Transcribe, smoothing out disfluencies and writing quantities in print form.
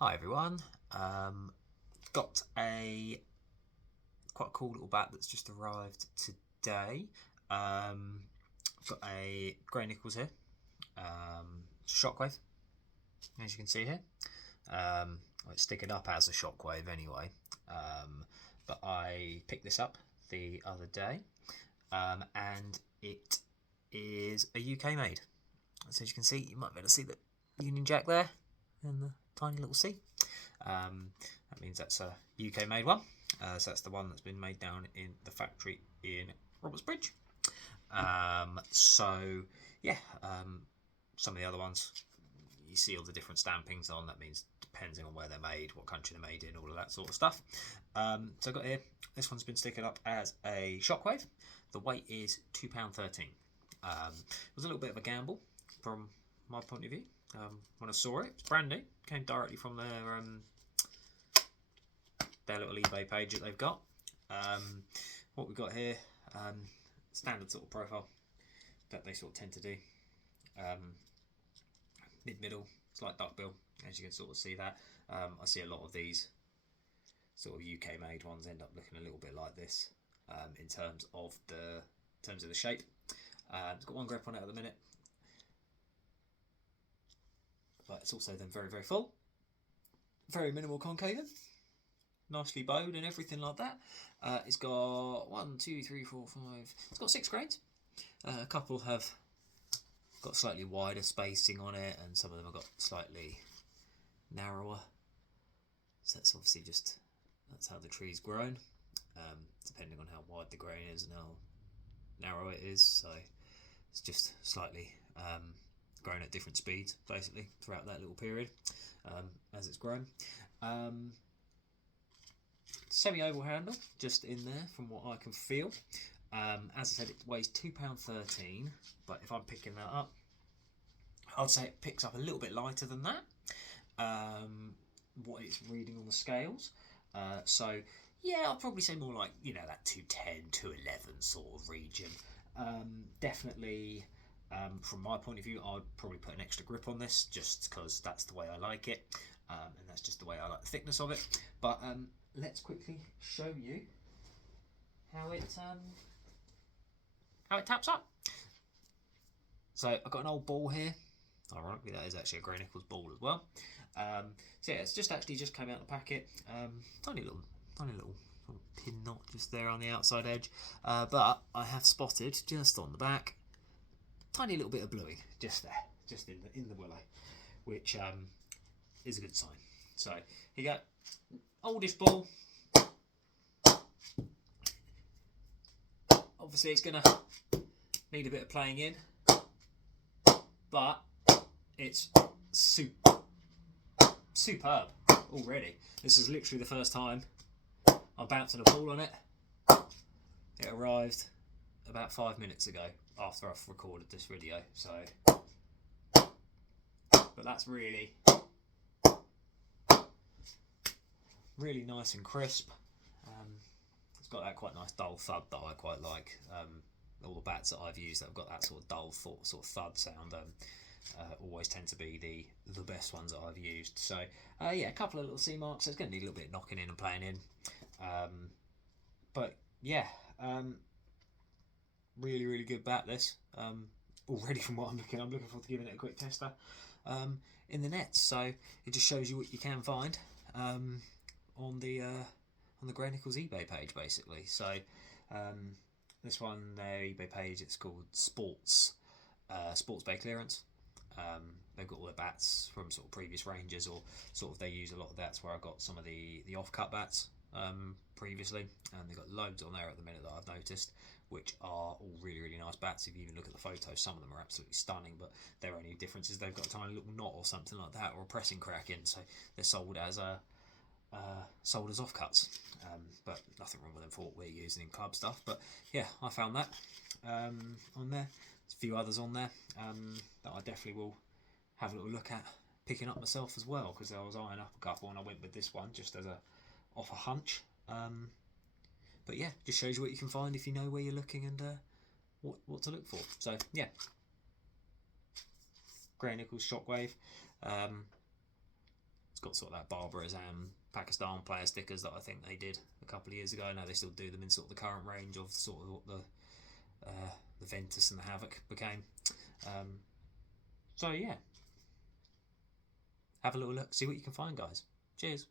Hi everyone. Got a quite a cool little bat that's just arrived today. Got a grey Nicolls here. Shockwave, as you can see here. Well, it's sticking up as a shockwave anyway. But I picked this up the other day, and it is a UK made. So as you can see, you might be able to see the Union Jack there and the tiny little C. That means that's a UK made one. So that's the one that's been made down in the factory in Robertsbridge. Some of the other ones, you see all the different stampings on. That means depending on where they're made, what country they're made in, all of that sort of stuff. So I've got here, this one's been sticking up as a shockwave. The weight is £2.13. It was a little bit of a gamble from my point of view. When I saw it, it's brand new. Came directly from their little eBay page that they've got. What we've got here, standard sort of profile that they sort of tend to do. Mid-middle, slight duckbill, as you can sort of see that. I see a lot of these sort of UK made ones end up looking a little bit like this in terms of the shape. It's got one grip on it at the minute, but it's also then very, very full. Very minimal concaving, nicely bowed and everything like that. It's got 1, 2, 3, 4, 5. It's got 6 grains. A couple have got slightly wider spacing on it, and some of them have got slightly narrower. So that's obviously that's how the tree's grown, depending on how wide the grain is and how narrow it is. So it's just slightly grown at different speeds, basically, throughout that little period as it's grown. Semi-oval handle, just in there from what I can feel. As I said, it weighs £2.13, but if I'm picking that up, I'd say it picks up a little bit lighter than that, what it's reading on the scales. So yeah, I'll probably say more like, that 210, 211 sort of region. Definitely, from my point of view, I'd probably put an extra grip on this, just because that's the way I like it, and that's just the way I like the thickness of it. But let's quickly show you how it taps up. So I've got an old ball here. Ironically, that is actually a grey Nicolls ball as well. So yeah, it's just came out of the packet. Tiny little sort of pin knot just there on the outside edge. But I have spotted just on the back, tiny little bit of bluing just there, just in the willow, which is a good sign. So here you go, oldest ball. Obviously, it's gonna need a bit of playing in, but it's superb already. This is literally the first time I'm bouncing a ball on it. It arrived about 5 minutes ago after I've recorded this video, so but that's really nice and crisp. It's got that quite nice dull thud that I quite like. All the bats that I've used that have got that sort of dull sort of thud sound always tend to be the best ones that I've used. So yeah, a couple of little C marks. So it's going to need a little bit of knocking in and playing in. But yeah, really good bat this. Already from what I'm looking forward to giving it a quick tester in the nets. So it just shows you what you can find on the grey Nicolls eBay page, basically. So this one, their eBay page, it's called Sports Bay Clearance. They've got all their bats from sort of previous ranges, or sort of they use a lot of that's where I got some of the off-cut bats previously, and they've got loads on there at the minute that I've noticed, which are all really nice bats. If you even look at the photos, some of them are absolutely stunning, but their only difference is they've got a tiny little knot or something like that, or a pressing crack in, so they're sold as offcuts, but nothing wrong with them for what we're using in club stuff. But yeah, I found that on there. There's a few others on there that I definitely will have a little look at picking up myself as well, because I was eyeing up a couple and I went with this one just as off a hunch. But yeah, just shows you what you can find if you know where you're looking and what to look for. So yeah, grey Nicolls shockwave. It's got sort of that Barbara Azam Pakistan player stickers that I think they did a couple of years ago. Now they still do them in sort of the current range of sort of what the Ventus and the Havoc became. So yeah, have a little look, see what you can find, guys. Cheers.